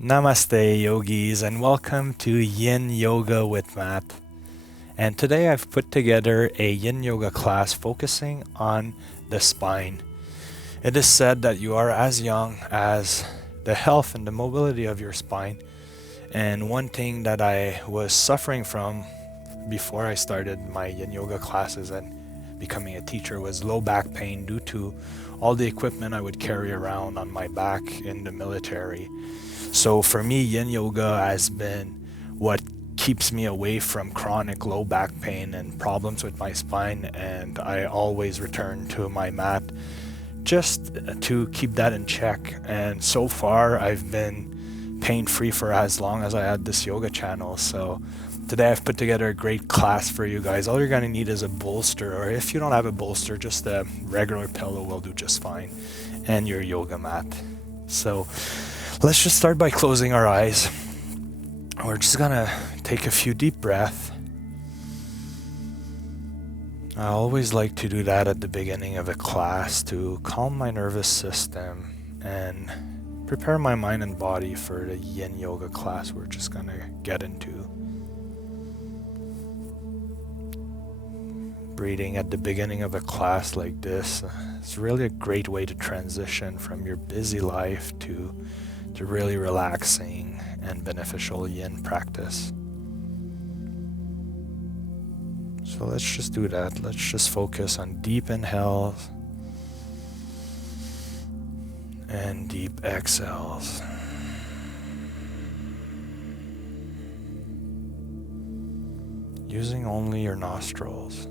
Namaste, yogis, and welcome to Yin Yoga with Matt. And today I've put together a Yin Yoga class focusing on the spine. It is said that you are as young as the health and the mobility of your spine. And one thing that I was suffering from before I started my Yin Yoga classes and becoming a teacher was low back pain due to all the equipment I would carry around on my back in the military. So for me, Yin Yoga has been what keeps me away from chronic low back pain and problems with my spine, and I always return to my mat just to keep that in check. And so far, I've been pain-free for as long as I had this yoga channel. So today I've put together a great class for you guys. All you're going to need is a bolster, or if you don't have a bolster, just a regular pillow will do just fine, and your yoga mat. So let's just start by closing our eyes. We're just gonna take a few deep breaths. I always like to do that at the beginning of a class to calm my nervous system and prepare my mind and body for the Yin Yoga class we're just gonna get into. Breathing at the beginning of a class like this is really a great way to transition from your busy life to really relaxing and beneficial Yin practice. So let's just do that. Let's just focus on deep inhales and deep exhales. Using only your nostrils.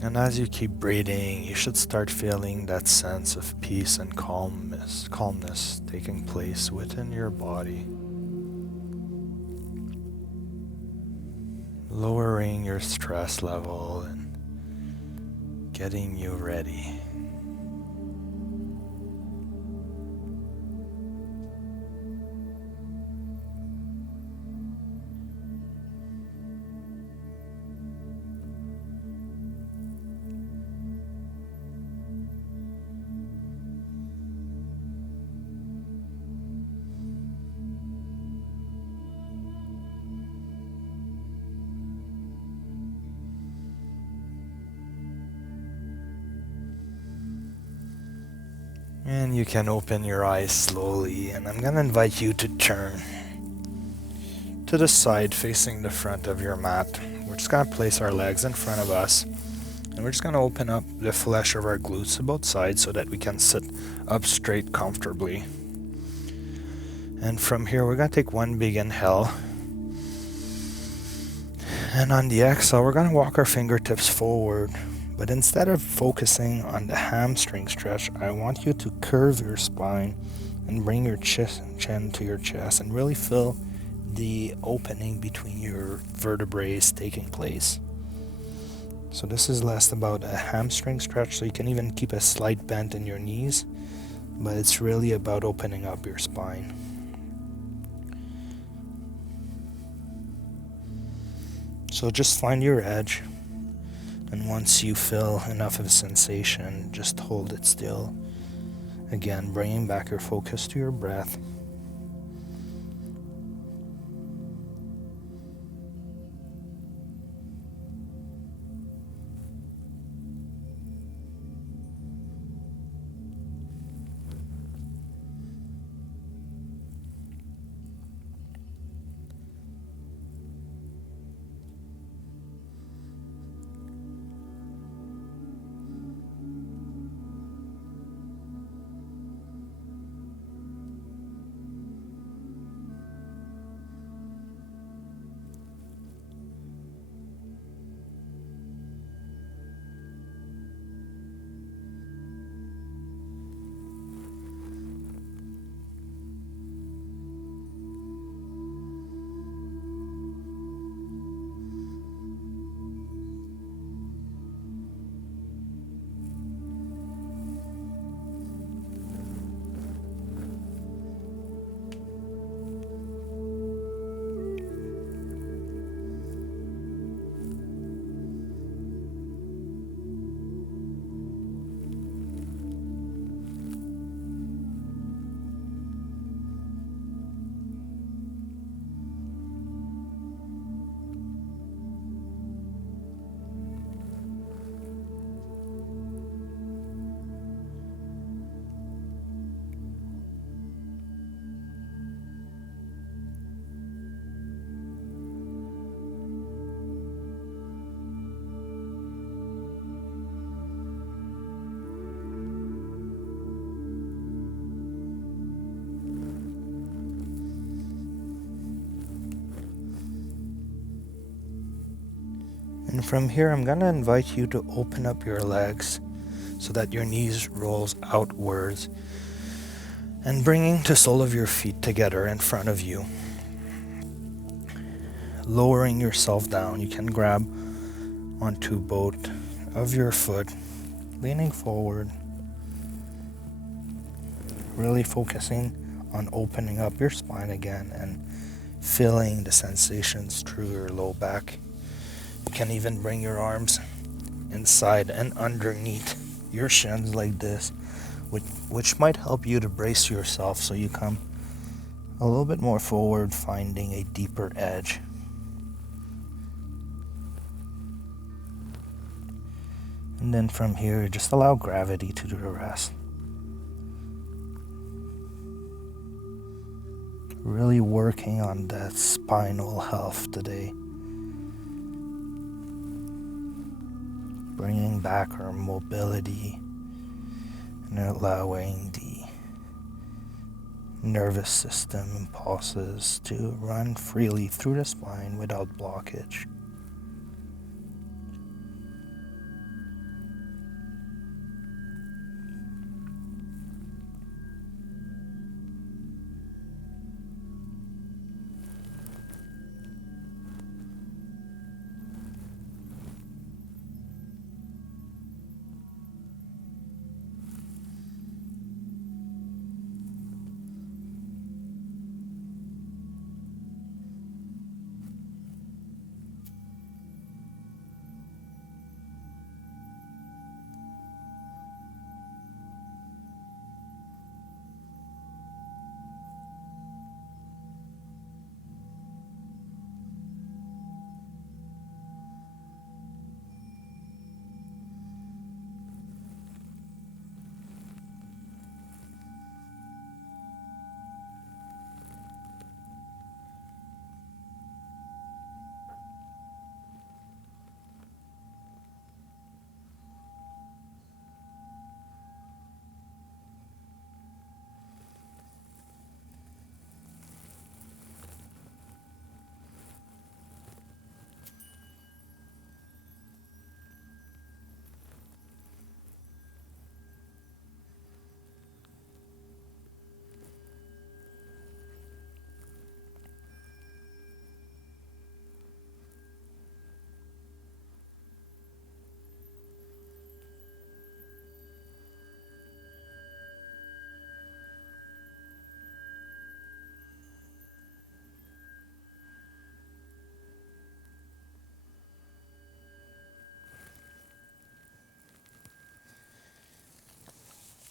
And as you keep breathing, you should start feeling that sense of peace and calmness taking place within your body. Lowering your stress level and getting you ready. And you can open your eyes slowly, and I'm going to invite you to turn to the side facing the front of your mat. We're just going to place our legs in front of us, and we're just going to open up the flesh of our glutes to both sides so that we can sit up straight comfortably. And from here, we're going to take one big inhale. And on the exhale, we're going to walk our fingertips forward. But instead of focusing on the hamstring stretch, I want you to curve your spine and bring your chin to your chest and really feel the opening between your vertebrae taking place. So this is less about a hamstring stretch, so you can even keep a slight bend in your knees, but it's really about opening up your spine. So just find your edge. And once you feel enough of a sensation, just hold it still. Again, bringing back your focus to your breath. And from here, I'm going to invite you to open up your legs so that your knees rolls outwards and bringing the sole of your feet together in front of you. Lowering yourself down, you can grab onto both of your foot, leaning forward, really focusing on opening up your spine again and feeling the sensations through your low back. You can even bring your arms inside and underneath your shins like this, which might help you to brace yourself so you come a little bit more forward, finding a deeper edge. And then from here, just allow gravity to do the rest. Really working on that spinal health today. Bringing back our mobility and allowing the nervous system impulses to run freely through the spine without blockage.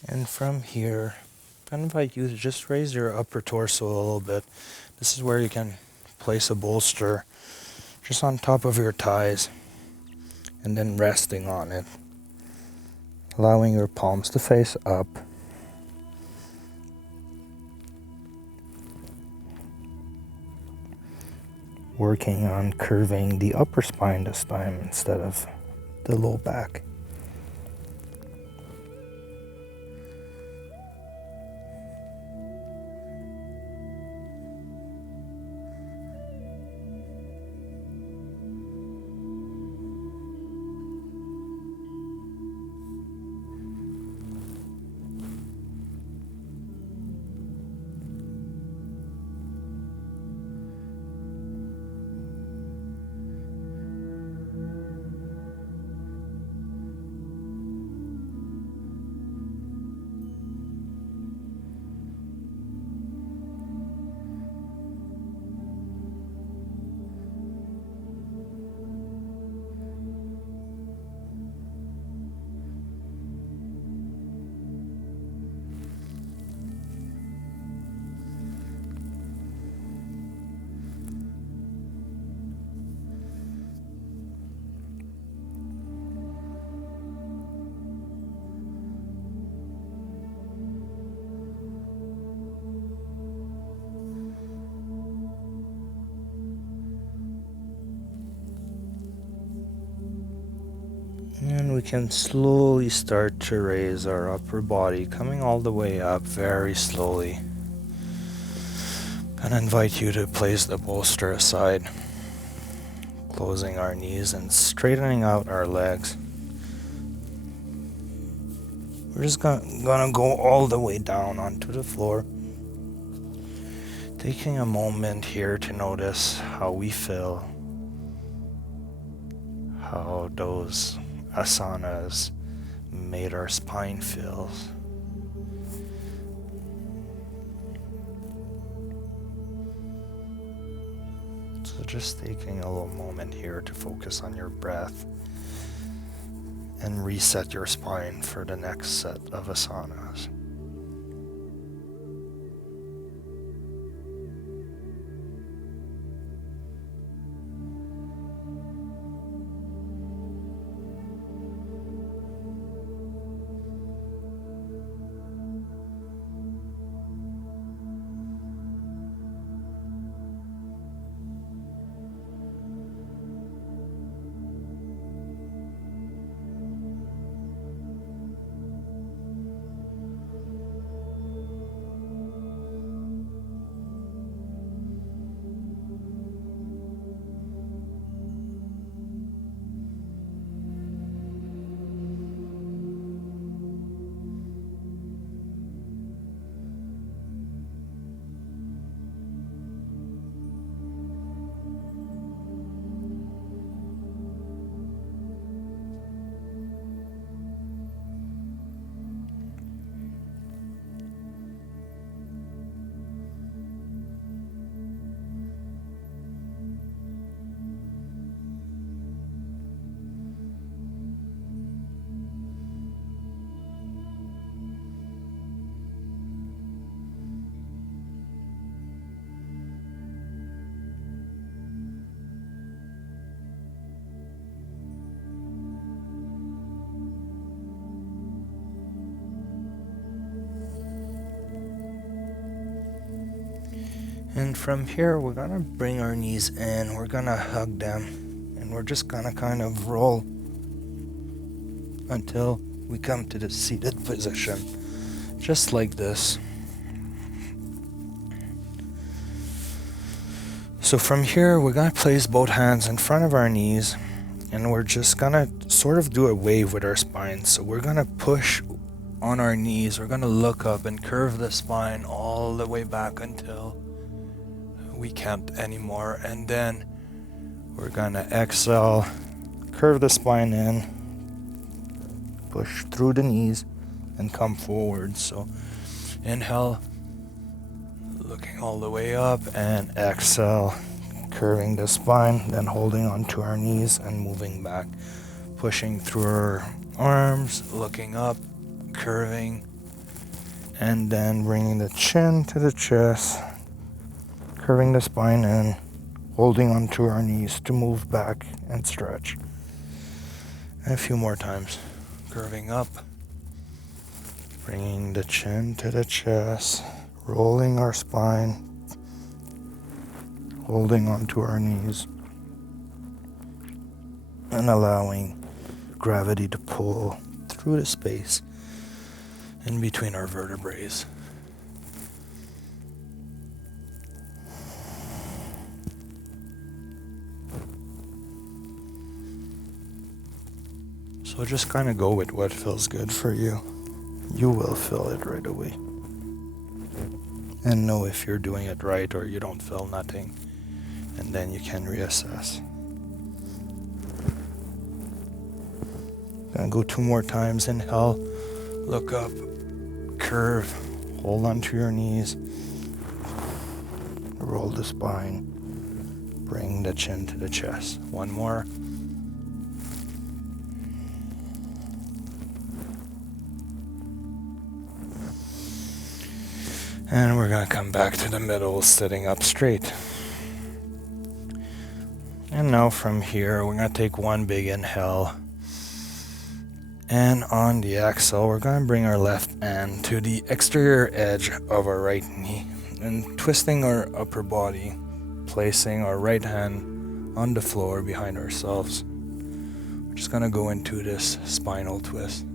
And from here, I invite you to just raise your upper torso a little bit. This is where you can place a bolster just on top of your thighs and then resting on it. Allowing your palms to face up. Working on curving the upper spine this time instead of the low back. And we can slowly start to raise our upper body, coming all the way up very slowly. And invite you to place the bolster aside. Closing our knees and straightening out our legs. We're just gonna go all the way down onto the floor. Taking a moment here to notice how we feel, how those asanas made our spine feel. So just taking a little moment here to focus on your breath and reset your spine for the next set of asanas. And from here, we're gonna bring our knees in, we're gonna hug them, and we're just gonna kind of roll until we come to the seated position, just like this. So from here, we're gonna place both hands in front of our knees, and we're just gonna sort of do a wave with our spine. So we're gonna push on our knees, we're gonna look up and curve the spine all the way back until we can't anymore, and then we're gonna exhale, curve the spine in, push through the knees and come forward. So inhale, looking all the way up, and exhale, curving the spine, then holding onto our knees and moving back, pushing through our arms, looking up, curving, and then bringing the chin to the chest, curving the spine in, holding onto our knees to move back and stretch. And a few more times. Curving up, bringing the chin to the chest, rolling our spine, holding onto our knees, and allowing gravity to pull through the space in between our vertebrae. So just kind of go with what feels good for you. You will feel it right away. And know if you're doing it right or you don't feel nothing. And then you can reassess. Gonna go 2 more times. Inhale, look up, curve, hold onto your knees, roll the spine, bring the chin to the chest. 1 more. And we're going to come back to the middle, sitting up straight. And now from here, we're going to take 1 big inhale. And on the exhale, we're going to bring our left hand to the exterior edge of our right knee. And twisting our upper body, placing our right hand on the floor behind ourselves. We're just going to go into this spinal twist.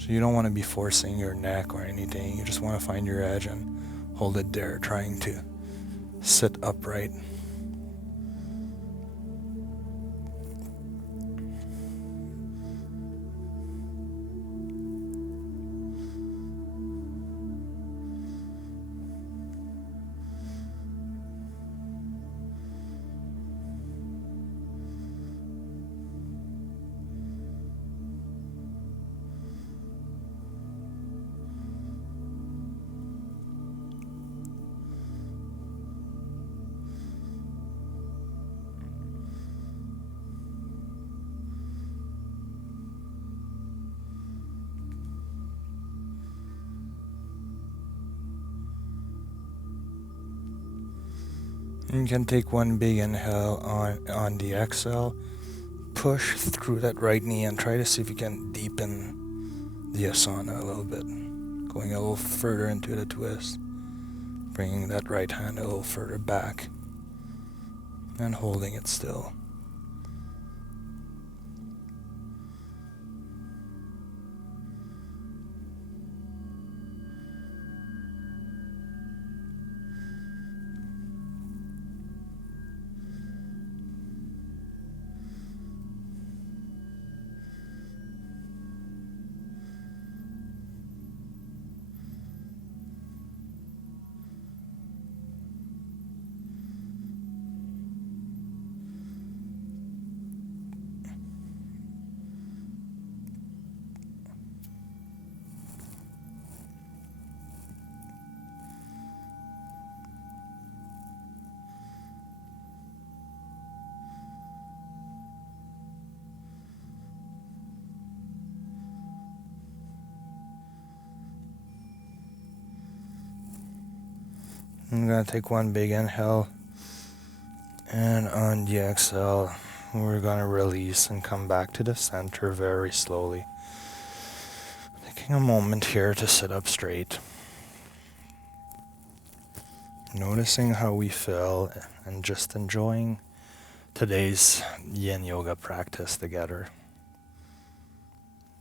So you don't want to be forcing your neck or anything. You just want to find your edge and hold it there, trying to sit upright. You can take one big inhale on the exhale. Push through that right knee and try to see if you can deepen the asana a little bit. Going a little further into the twist. Bringing that right hand a little further back. And holding it still. I'm going to take one big inhale, and on the exhale, we're going to release and come back to the center very slowly. Taking a moment here to sit up straight. Noticing how we feel and just enjoying today's Yin Yoga practice together.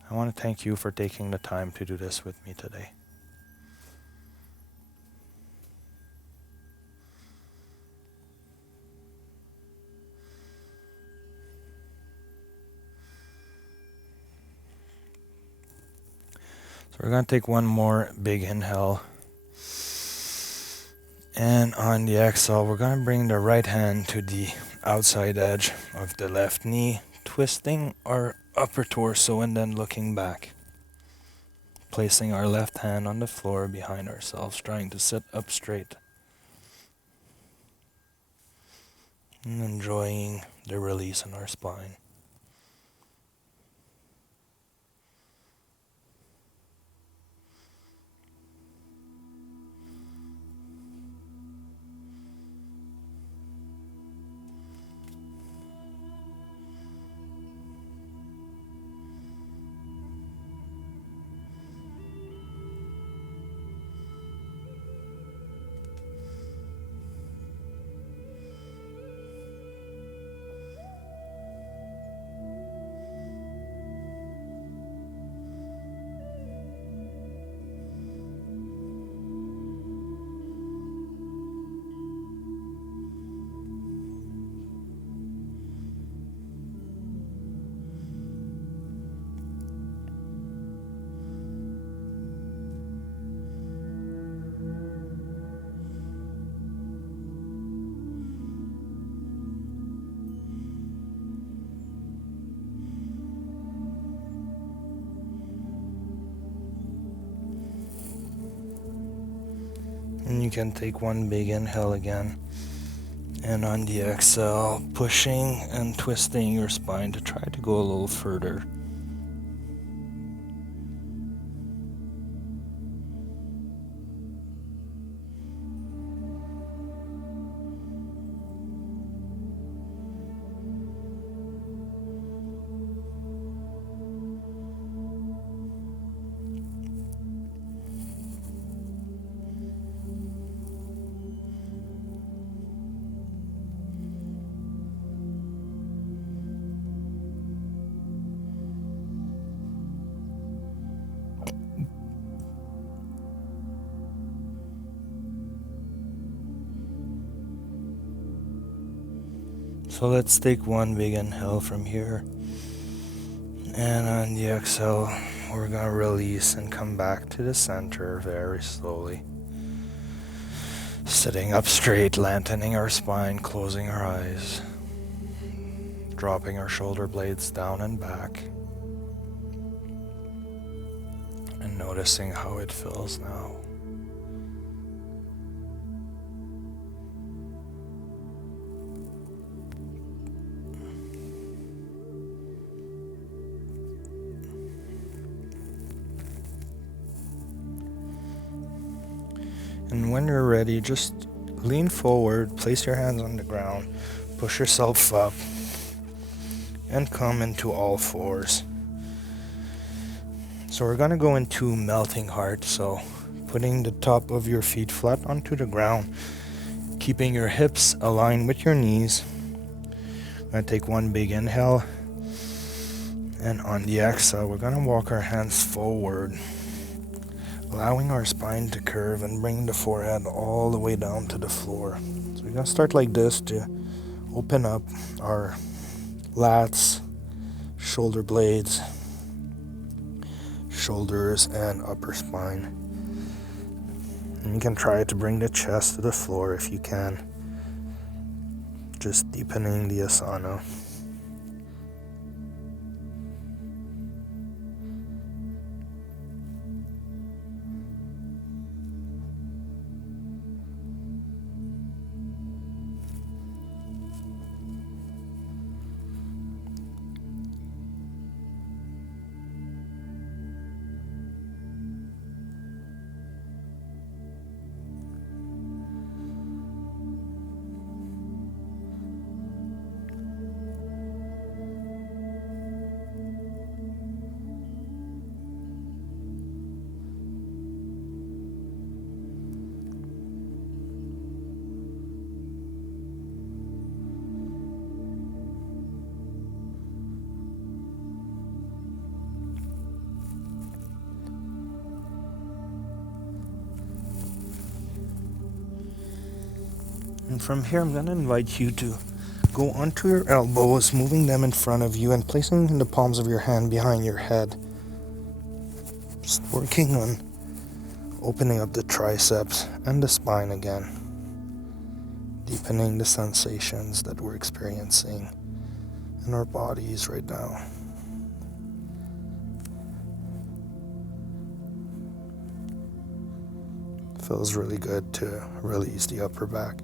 I want to thank you for taking the time to do this with me today. So we're going to take one more big inhale. And on the exhale, we're going to bring the right hand to the outside edge of the left knee, twisting our upper torso and then looking back. Placing our left hand on the floor behind ourselves, trying to sit up straight. And enjoying the release in our spine. And you can take one big inhale again. And on the exhale, pushing and twisting your spine to try to go a little further. So let's take one big inhale from here. And on the exhale, we're going to release and come back to the center very slowly. Sitting up straight, lengthening our spine, closing our eyes. Dropping our shoulder blades down and back. And noticing how it feels now. And when you're ready, just lean forward, place your hands on the ground, push yourself up, and come into all fours. So we're going to go into melting heart, so putting the top of your feet flat onto the ground, keeping your hips aligned with your knees. I'm going to take one big inhale, and on the exhale, we're going to walk our hands forward, allowing our spine to curve and bring the forehead all the way down to the floor. So we're going to start like this to open up our lats, shoulder blades, shoulders, and upper spine. And you can try to bring the chest to the floor if you can. Just deepening the asana. And from here, I'm going to invite you to go onto your elbows, moving them in front of you and placing the palms of your hand behind your head. Just working on opening up the triceps and the spine again. Deepening the sensations that we're experiencing in our bodies right now. Feels really good to release the upper back.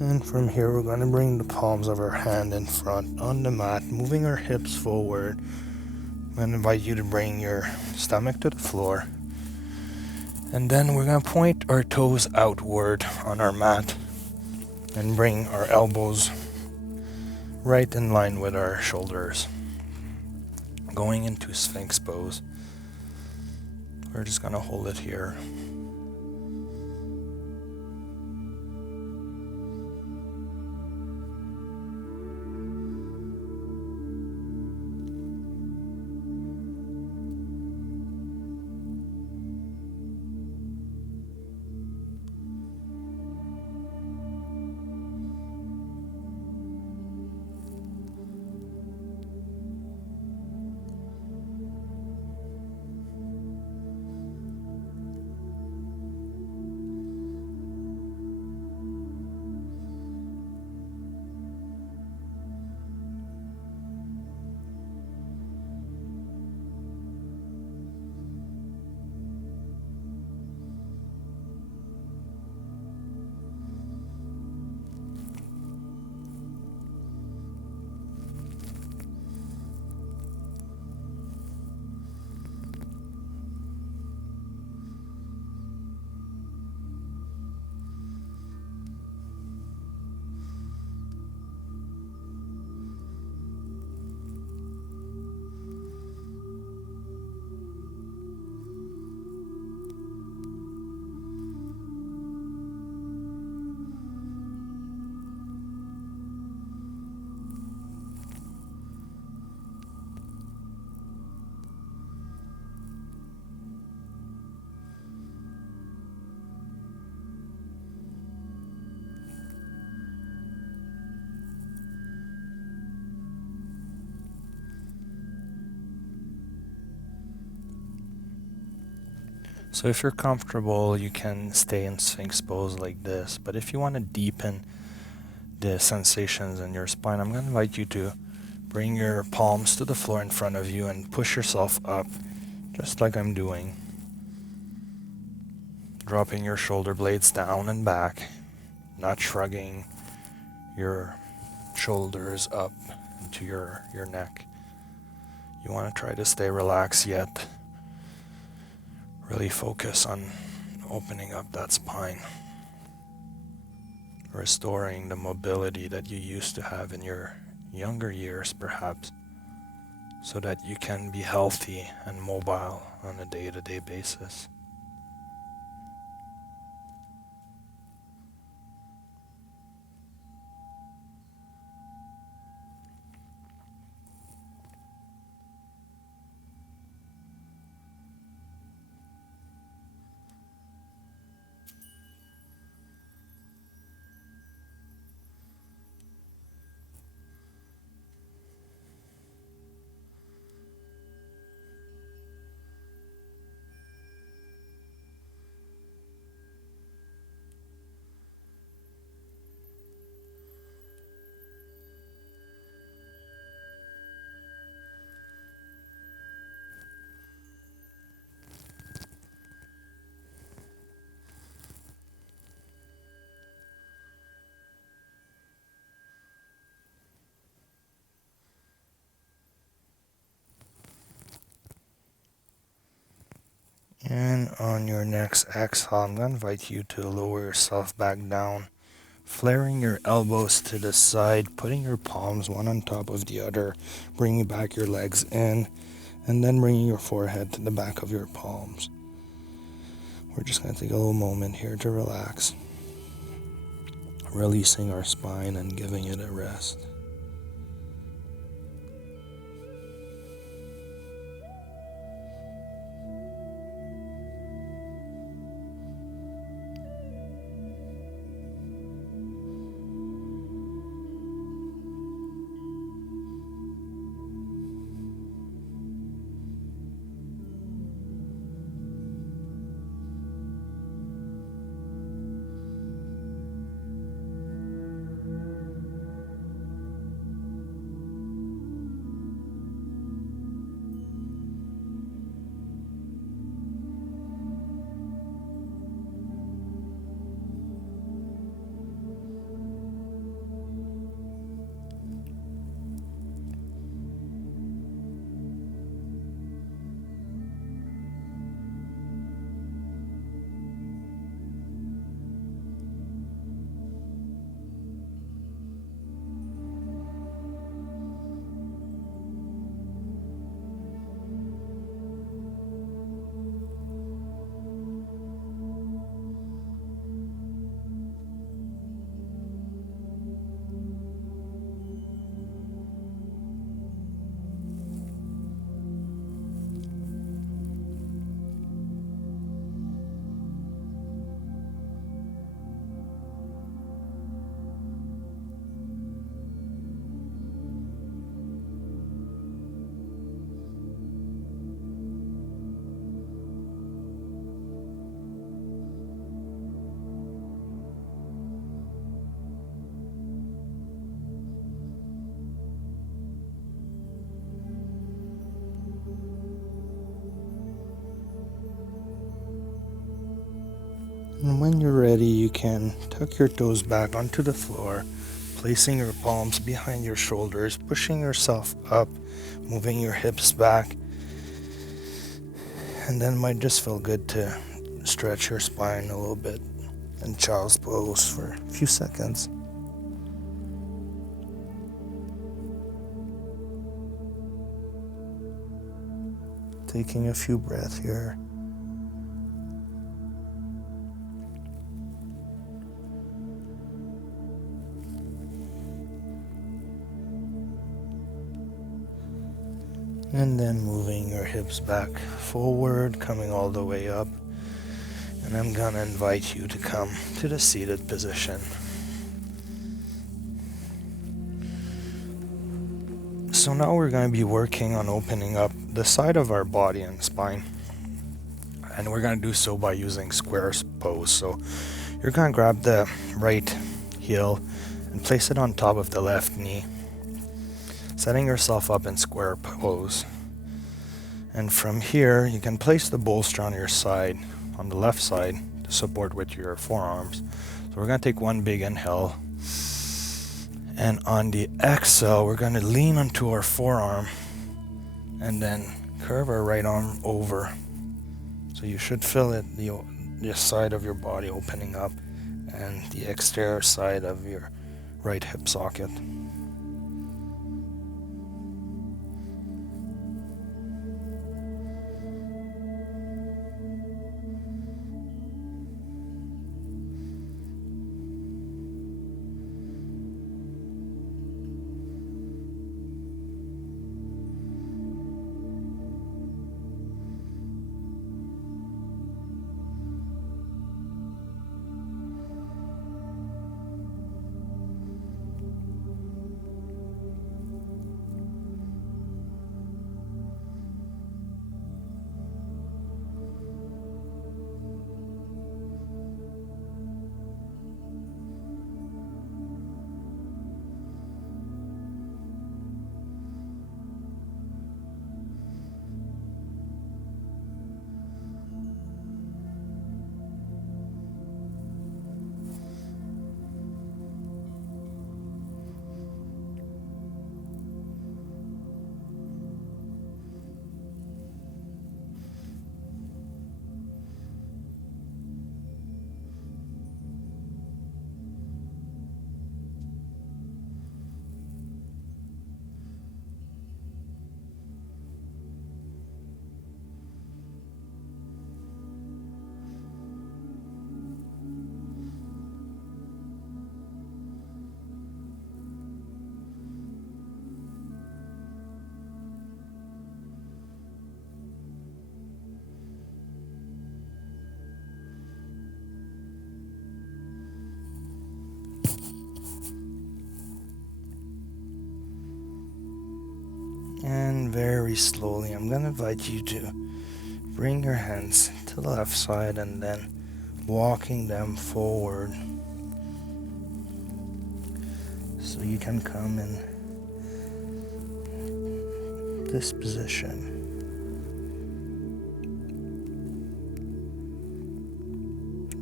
And from here, we're going to bring the palms of our hand in front on the mat, moving our hips forward. I'm going to invite you to bring your stomach to the floor. And then we're going to point our toes outward on our mat and bring our elbows right in line with our shoulders. Going into Sphinx Pose. We're just going to hold it here. So if you're comfortable, you can stay in Sphinx Pose like this. But if you want to deepen the sensations in your spine, I'm going to invite you to bring your palms to the floor in front of you and push yourself up, just like I'm doing. Dropping your shoulder blades down and back, not shrugging your shoulders up into your neck. You want to try to stay relaxed, yet really focus on opening up that spine, restoring the mobility that you used to have in your younger years, perhaps, so that you can be healthy and mobile on a day-to-day basis. And on your next exhale, I'm going to invite you to lower yourself back down, flaring your elbows to the side, putting your palms one on top of the other, bringing back your legs in, and then bringing your forehead to the back of your palms. We're just going to take a little moment here to relax, releasing our spine and giving it a rest. And when you're ready, you can tuck your toes back onto the floor, placing your palms behind your shoulders, pushing yourself up, moving your hips back. And then it might just feel good to stretch your spine a little bit in child's pose for a few seconds. Taking a few breaths here. And then moving your hips back forward, coming all the way up. And I'm gonna invite you to come to the seated position. So now we're gonna be working on opening up the side of our body and spine. And we're going to do so by using square pose. So you're going to grab the right heel and place it on top of the left knee, setting yourself up in square pose. And from here, you can place the bolster on your side, on the left side, to support with your forearms. So we're going to take one big inhale. And on the exhale, we're going to lean onto our forearm and then curve our right arm over. So you should feel it, the side of your body opening up and the exterior side of your right hip socket. And very slowly, I'm going to invite you to bring your hands to the left side and then walking them forward. So you can come in this position.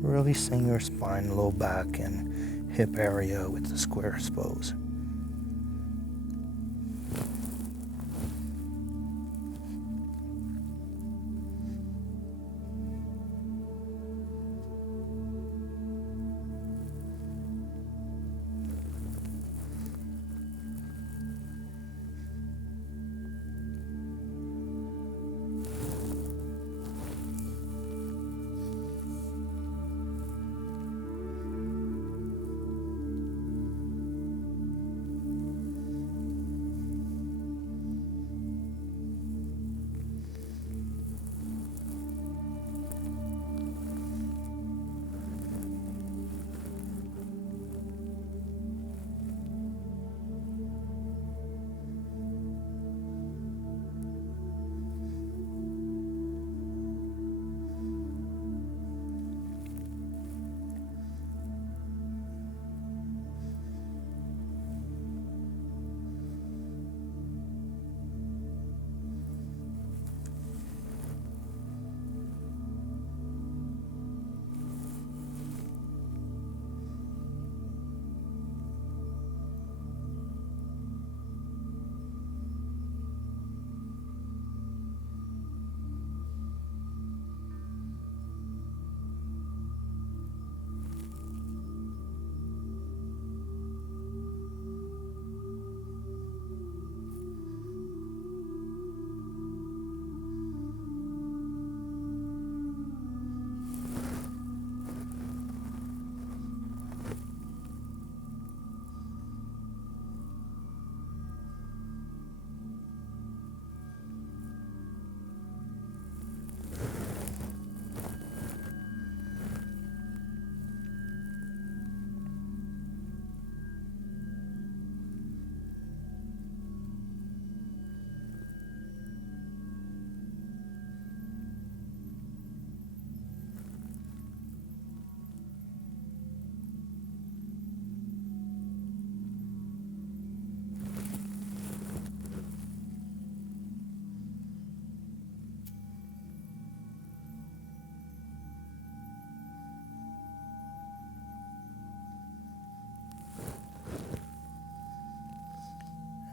Releasing your spine, low back, and hip area with the square pose.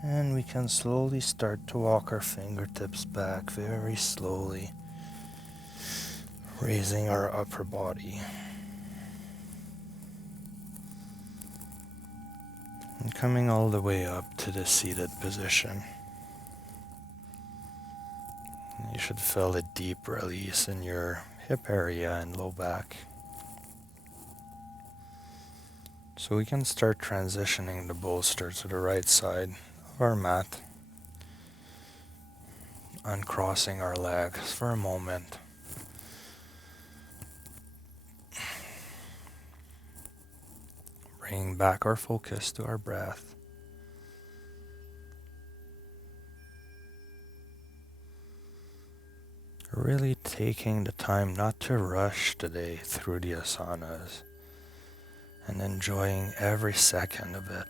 And we can slowly start to walk our fingertips back very slowly, raising our upper body. And coming all the way up to the seated position. You should feel a deep release in your hip area and low back. So we can start transitioning the bolster to the right side of our mat, uncrossing our legs for a moment. Bringing back our focus to our breath. Really taking the time not to rush today through the asanas and enjoying every second of it.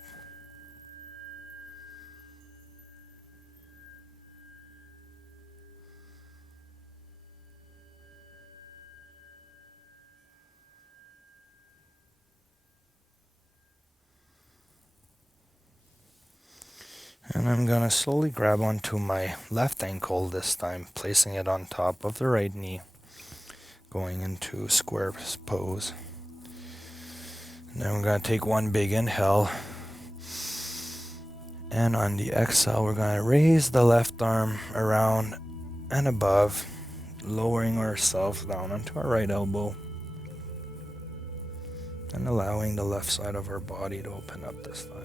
And I'm gonna slowly grab onto my left ankle this time, placing it on top of the right knee, going into Sphinx Pose. And then we're gonna take one big inhale. And on the exhale, we're gonna raise the left arm around and above, lowering ourselves down onto our right elbow. And allowing the left side of our body to open up this time.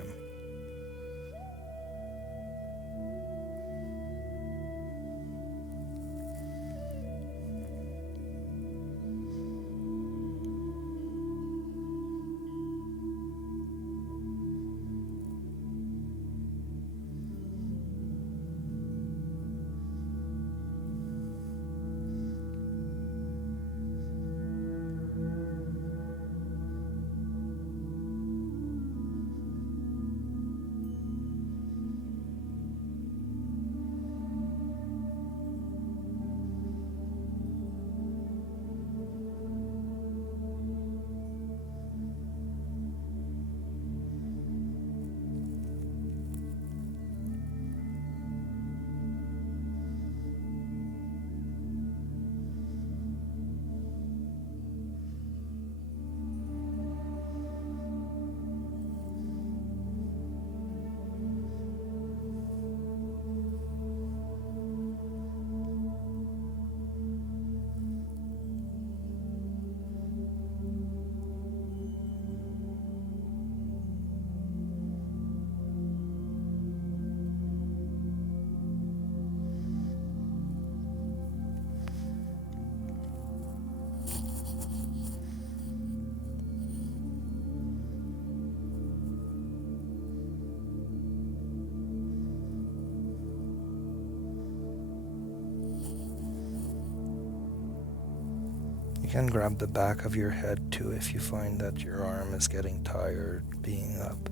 You can grab the back of your head too if you find that your arm is getting tired being up.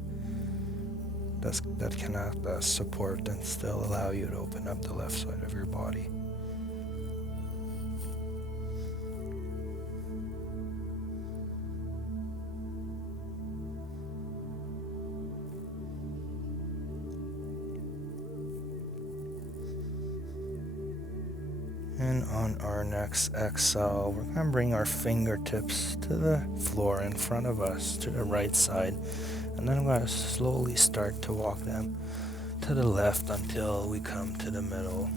That can act as support and still allow you to open up the left side of your body. And on our next exhale, we're going to bring our fingertips to the floor in front of us, to the right side. And then I'm going to slowly start to walk them to the left until we come to the middle.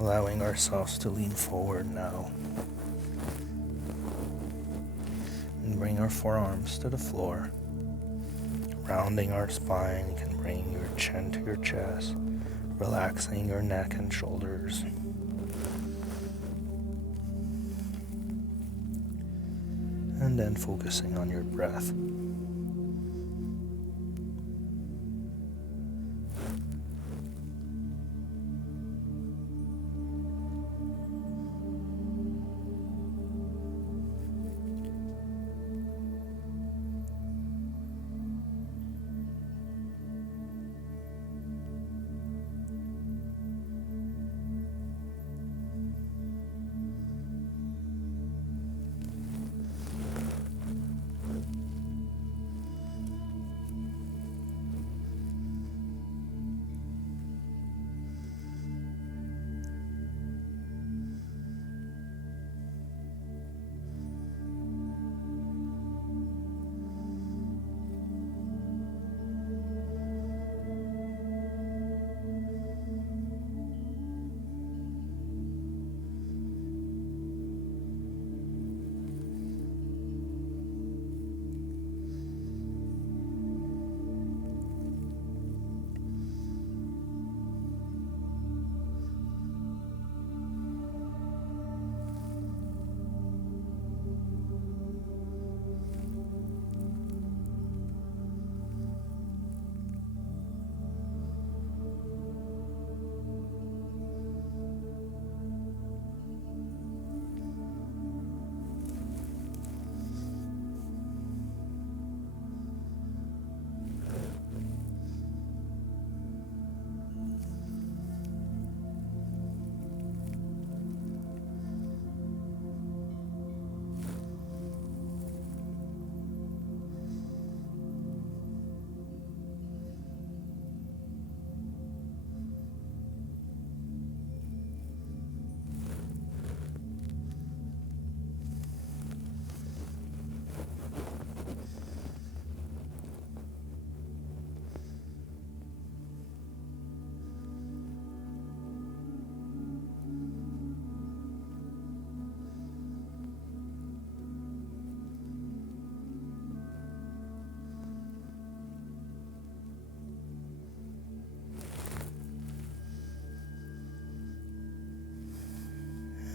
Allowing ourselves to lean forward now. And bring our forearms to the floor. Rounding our spine, you can bring your chin to your chest. Relaxing your neck and shoulders. And then focusing on your breath.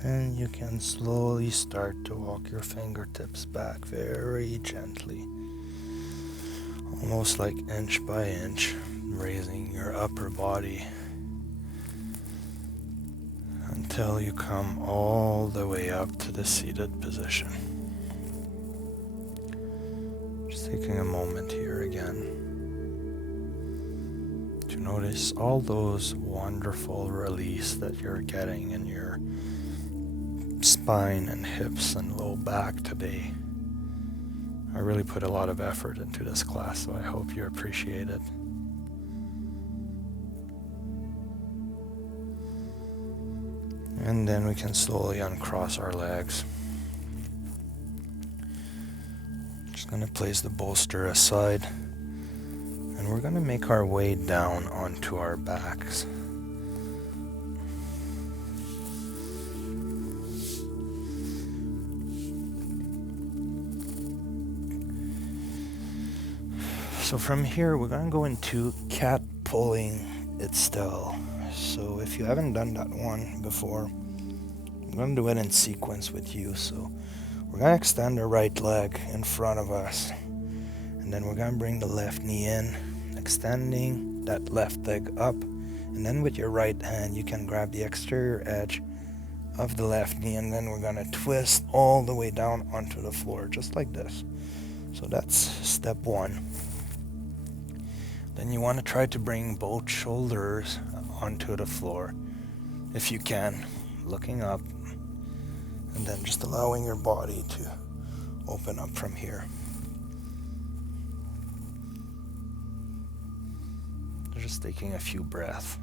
And you can slowly start to walk your fingertips back very gently, almost like inch by inch, raising your upper body until you come all the way up to the seated position. Just taking a moment here again to notice all those wonderful release that you're getting in your spine and hips and low back today. I really put a lot of effort into this class, so I hope you appreciate it. And then we can slowly uncross our legs. Just going to place the bolster aside, and we're going to make our way down onto our backs. So from here, we're going to go into cat pulling it still. So if you haven't done that one before, I'm going to do it in sequence with you. So we're going to extend the right leg in front of us. And then we're going to bring the left knee in, extending that left leg up. And then with your right hand, you can grab the exterior edge of the left knee. And then we're going to twist all the way down onto the floor, just like this. So that's step one. Then you want to try to bring both shoulders onto the floor, if you can, looking up, and then just allowing your body to open up from here. Just taking a few breaths.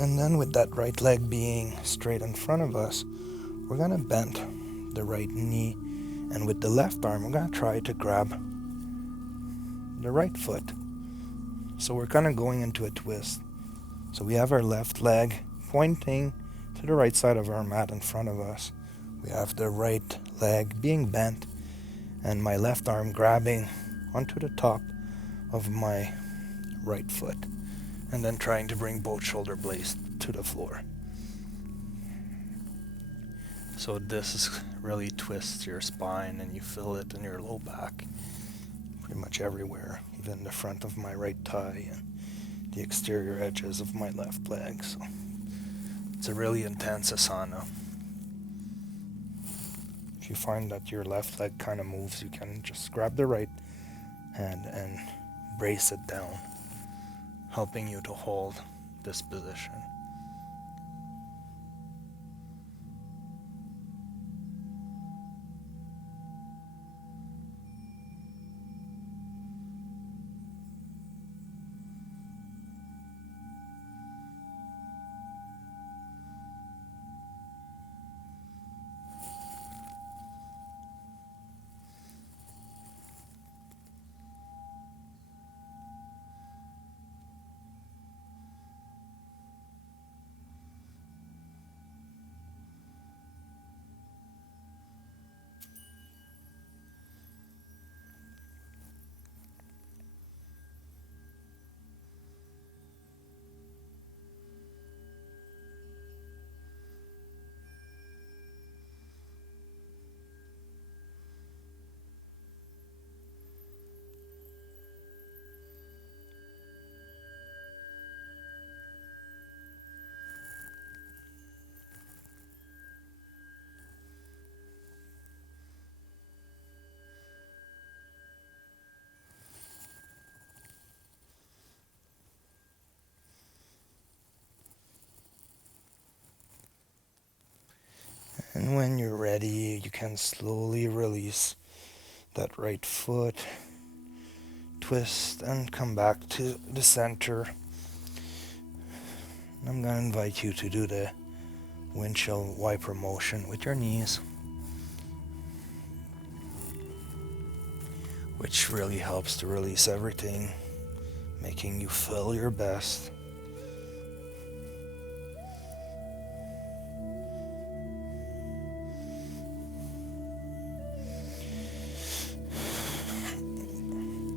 And then with that right leg being straight in front of us, we're going to bend the right knee, and with the left arm, we're going to try to grab the right foot. So we're kind of going into a twist. So we have our left leg pointing to the right side of our mat in front of us. We have the right leg being bent, and my left arm grabbing onto the top of my right foot, and then trying to bring both shoulder blades to the floor. So this really twists your spine, and you feel it in your low back, pretty much everywhere, even the front of my right thigh and the exterior edges of my left leg. So it's a really intense asana. If you find that your left leg kind of moves, you can just grab the right hand and brace it down, helping you to hold this position. And when you're ready, you can slowly release that right foot, twist, and come back to the center. I'm going to invite you to do the windshield wiper motion with your knees, which really helps to release everything, making you feel your best.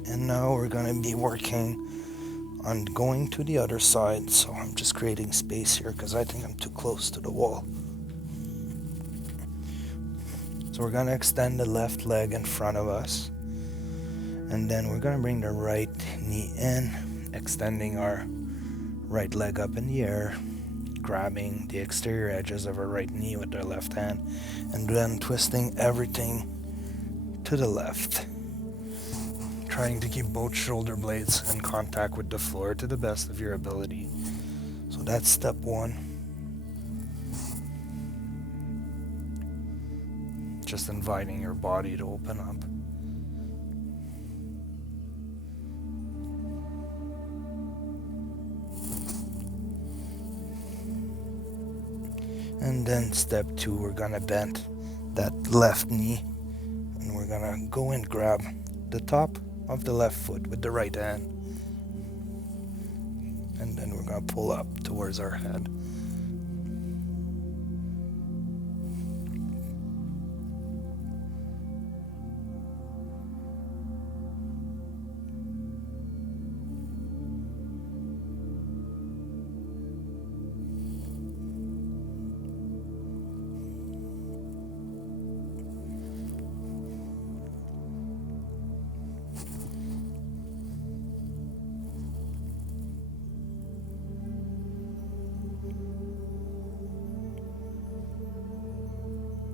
And now we're going to be working on going to the other side. So I'm just creating space here because I think I'm too close to the wall. So we're going to extend the left leg in front of us. And then we're going to bring the right knee in, extending our right leg up in the air, grabbing the exterior edges of our right knee with our left hand, and then twisting everything to the left. Trying to keep both shoulder blades in contact with the floor to the best of your ability. So that's step one. Just inviting your body to open up. And then step two, we're gonna bend that left knee and we're gonna go and grab the top of the left foot with the right hand. And then we're gonna pull up towards our head.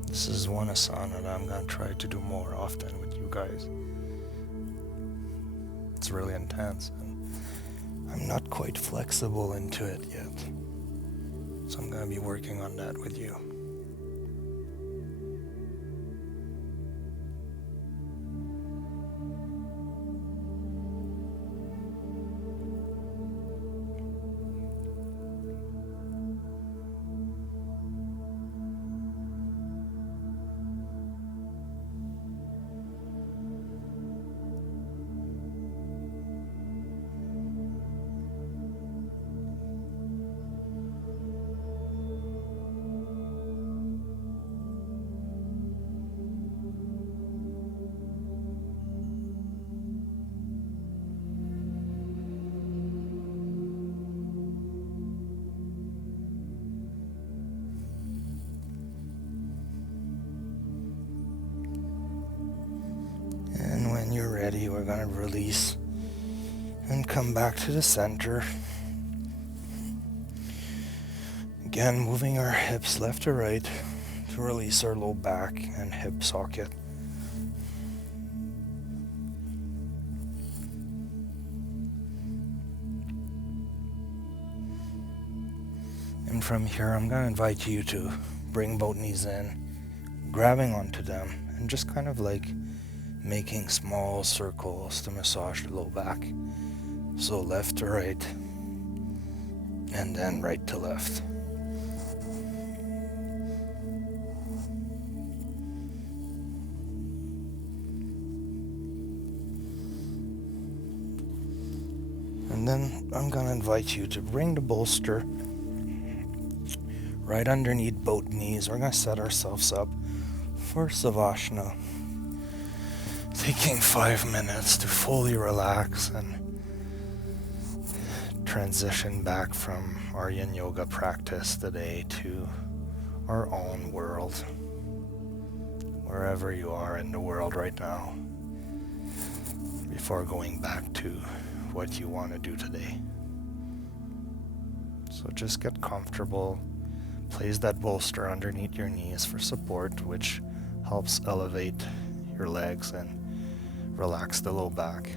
This is one asana that I'm going to try to do more often with you guys. It's really intense and I'm not quite flexible into it yet. So I'm going to be working on that with you. And when you're ready, we're going to release and come back to the center. Again, moving our hips left to right to release our low back and hip socket. And from here, I'm going to invite you to bring both knees in, grabbing onto them, and just kind of like making small circles to massage the low back. So left to right, and then right to left. And then I'm going to invite you to bring the bolster right underneath both knees. We're going to set ourselves up for Savasana. Taking 5 minutes to fully relax and transition back from our yin yoga practice today to our own world. Wherever you are in the world right now, before going back to what you want to do today. So just get comfortable. Place that bolster underneath your knees for support, which helps elevate your legs and relax the low back.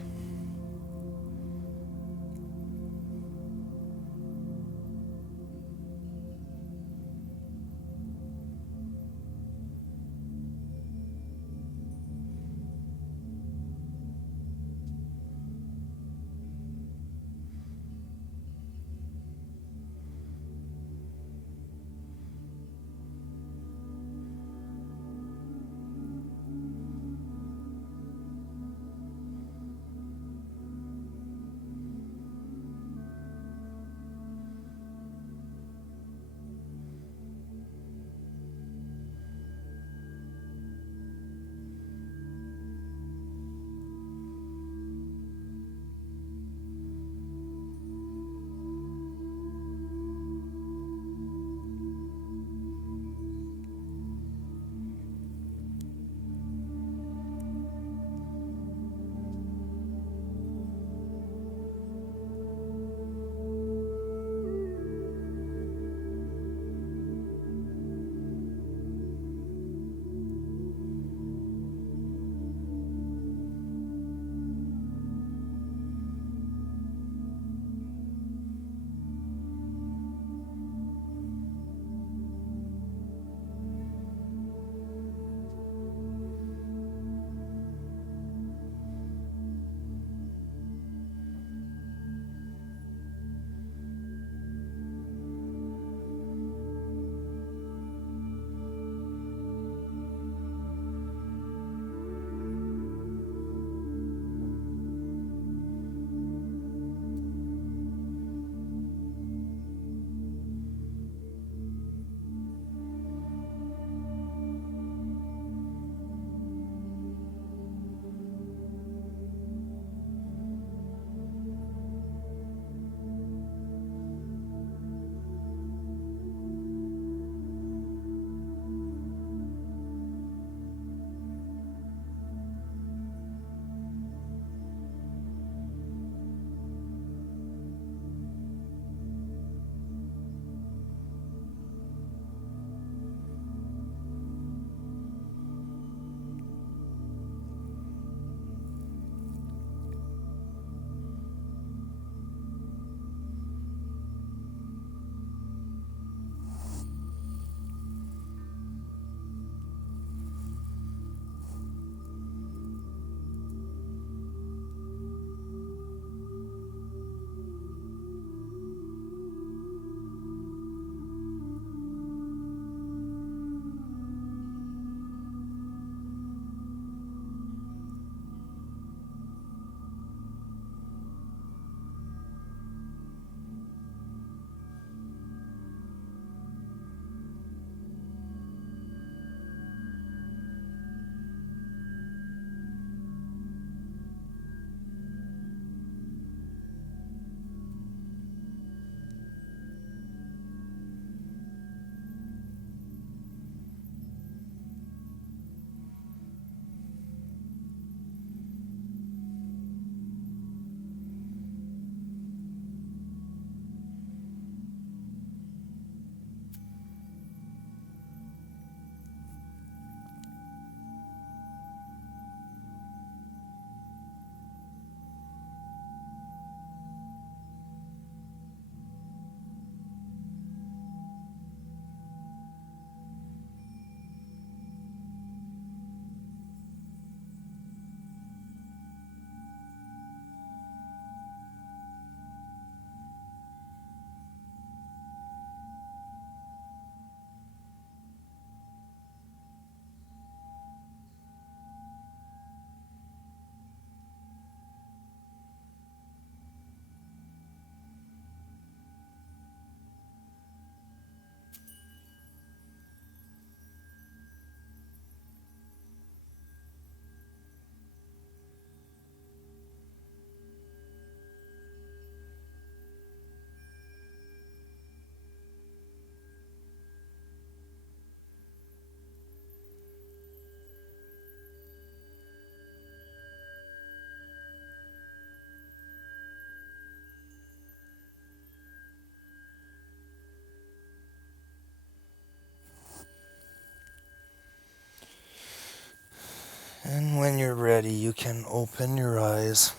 And when you're ready, you can open your eyes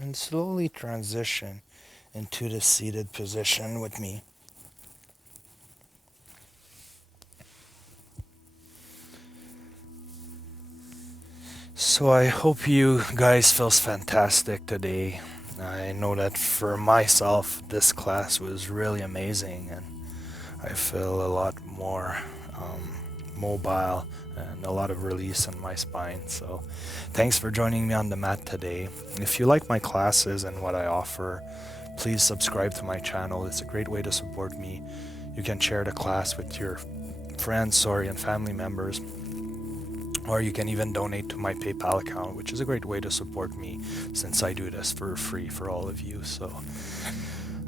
and slowly transition into the seated position with me. So I hope you guys feels fantastic today. I know that for myself, this class was really amazing, and I feel a lot more mobile and a lot of release in my spine. So thanks for joining me on the mat today. If you like my classes and what I offer, please subscribe to my channel. It's a great way to support me. You can share the class with your friends, and family members, or you can even donate to my PayPal account, which is a great way to support me since I do this for free for all of you. So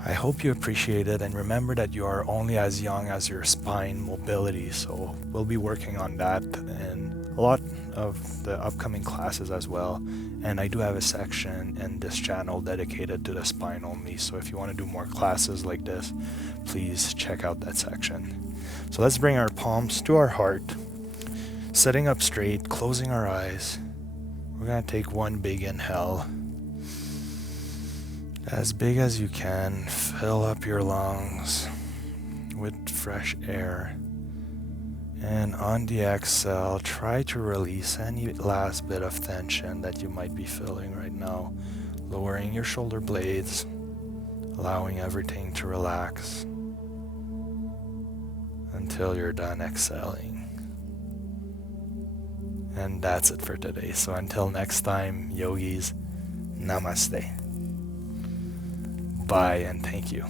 I hope you appreciate it, and remember that you are only as young as your spine mobility. So we'll be working on that in a lot of the upcoming classes as well. And I do have a section in this channel dedicated to the spine only. So if you want to do more classes like this, please check out that section. So let's bring our palms to our heart, sitting up straight, closing our eyes. We're going to take one big inhale. As big as you can, fill up your lungs with fresh air. And on the exhale, try to release any last bit of tension that you might be feeling right now. Lowering your shoulder blades, allowing everything to relax until you're done exhaling. And that's it for today. So until next time, yogis, namaste. Bye and thank you.